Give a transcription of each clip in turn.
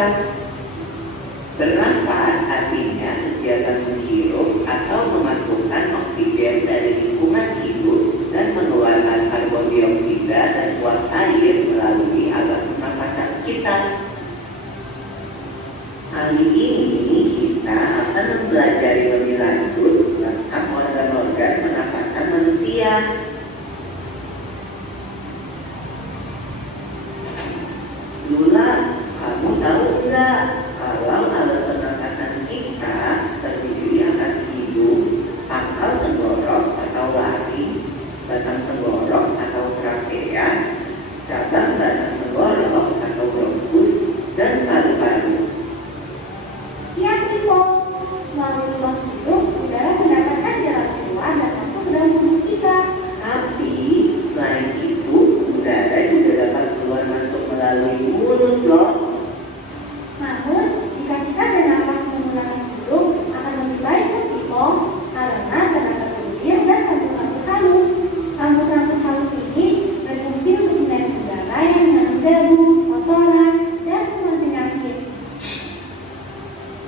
kita. Bernafas artinya kegiatan menghirup atau memasukkan oksigen dari lingkungan hidup dan mengeluarkan karbon dioksida dan uap air melalui alat pernafasan kita. Kali ini kita akan mempelajari lebih lanjut tentang organ-organ pernafasan manusia. Lula, kamu tahu enggak kalau alat pernafasan kita terdiri atas hidung, pangkal tenggorok atau laring, batang tenggorok atau trakea, cabang batang tenggorok atau bronkus, dan paru-paru. Ya, Pipo. Melalui lubang hidung, udara mendapatkan jalan keluar dan masuk ke dalam tubuh kita. Tapi selain itu, udara juga dapat keluar masuk melalui mulut loh. Namun, jika kita bernafas menggunakan hidung, akan lebih baik, Pipo, karena terdapat bibir dan rambut-rambut halus. Rambut-rambut halus ini berfungsi untuk menarik udara yang mengandung debu, kotoran, dan kuman penyakit.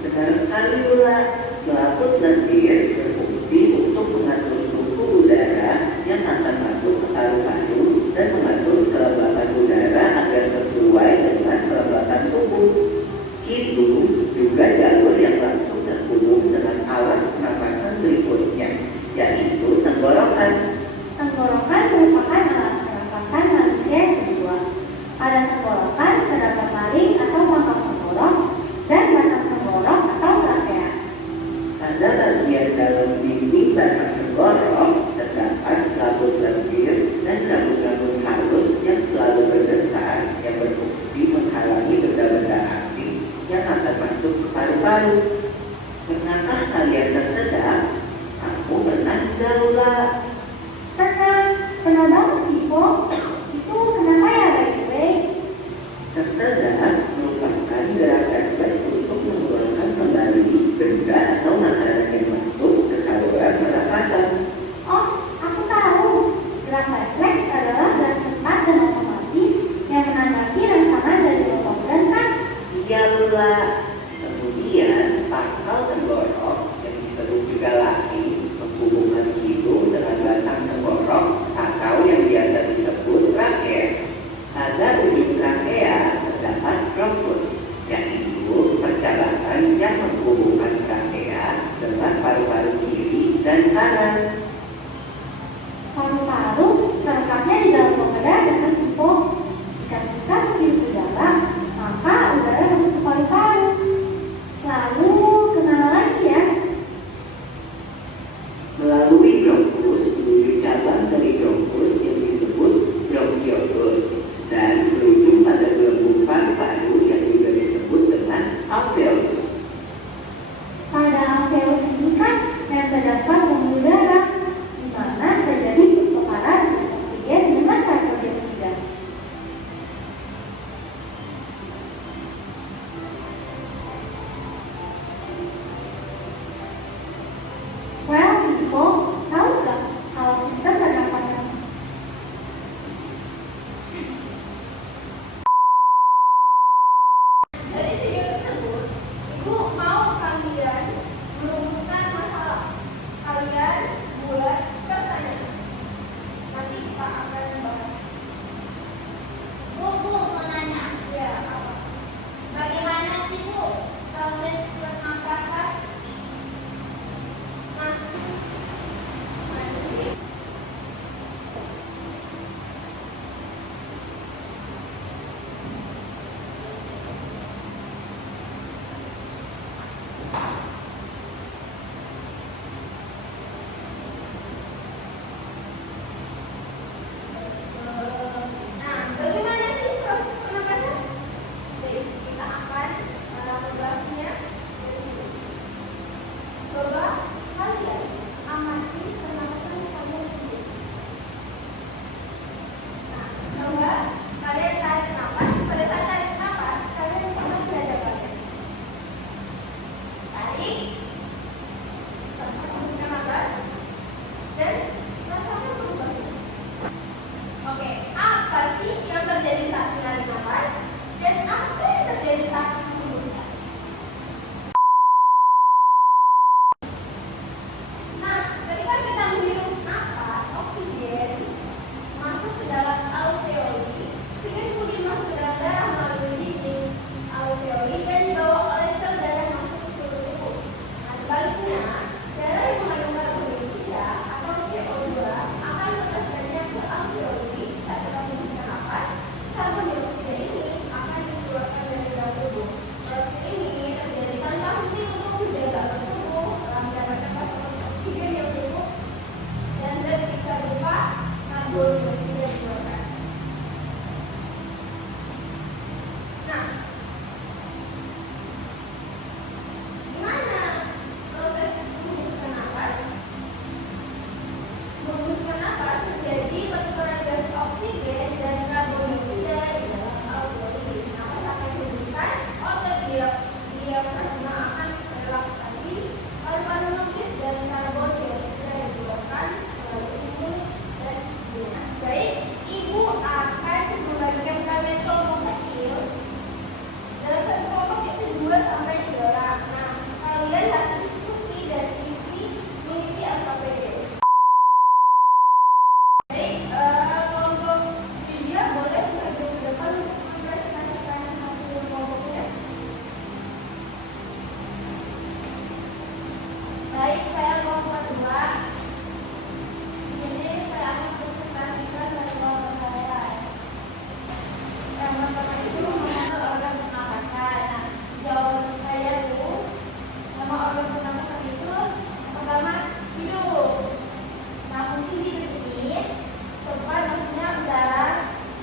Benar sekali, Lula. Selaput lendir berfungsi untuk mengatur suhu udara yang akan masuk ke paru-paru dan mengatur kelembapan udara agar sesuai dengan kelembapan tubuh. Hidung juga jalur yang langsung terhubung dengan alat pernapasan berikutnya, yaitu tenggorokan. Tenggorokan merupakan alat pernapasan manusia yang kedua. Pada tenggorokan terdapat laring atau pangkal tenggorok dan batang tenggorok atau trakea. Pada bagian dalam dinding batang tenggorok terdapat selaput lendir dan rambut-rambut halus yang selalu bergetar yang berfungsi menghalangi benda-benda asing yang akan masuk ke paru-paru. Pernahkah kalian tersedak? Kamu pernah enggak, Lula? Pernah banget, Pipo. Itu kenapa ya, by the way? Tersedak merupakan gerakan refleks untuk mengeluarkan kembali benda atau makanan yang masuk ke saluran pernafasan. Oh, aku tahu. Gerak refleks adalah gerak cepat dan otomatis yang menanggapi rangsangan dari otot dan kan? Iya, Lula. Kemudian pertama itu mengenal organ pernapasan. Nah, jawaban saya itu nama organ pernapasan itu yang pertama hidung. Nah, fungsi hidung ini tempat masuknya udara,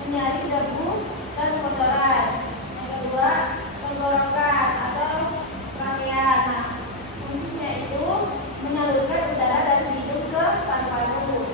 menyaring debu dan kotoran. Yang kedua, tenggorokan atau rangkaian. Nah, fungsinya itu menyalurkan udara dari hidung ke paru-paru.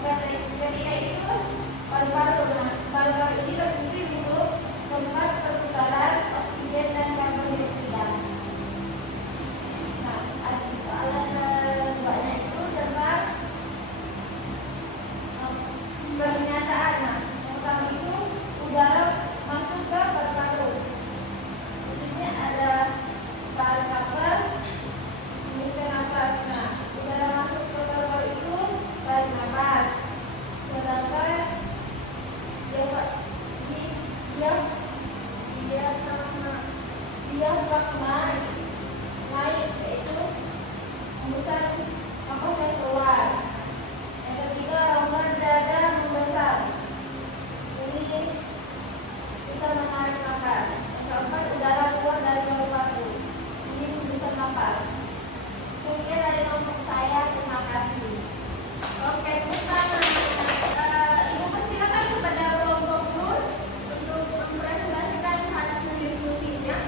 Yang ketiga itu paru-paru. Nah, paru-paru ini berfungsi untuk tempat perputaran oksigen dan karbon dioksida. Nah, soalan keduanya itu tentang pernyataan. Nah, yang pertama itu udara masuk ke paru-paru. Maksudnya ada tarik nafas, hembuskan nafas. Nah, udara masuk ke paru-paru itu tarik nafas. Sedangkan diafragma naik, yaitu hembusan nafas yang keluar. Yang ketiga, rongga dada membesar. Jadi kita menarik nafas. Yang keempat, udara keluar dari paru-paru. Ini hembusan nafas. Sekian dari kelompok saya. Terima kasih. Oke, pertama, Ibu persilakan kepada kelompok Nur untuk mempresentasikan hasil diskusinya.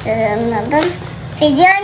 Sudah nonton video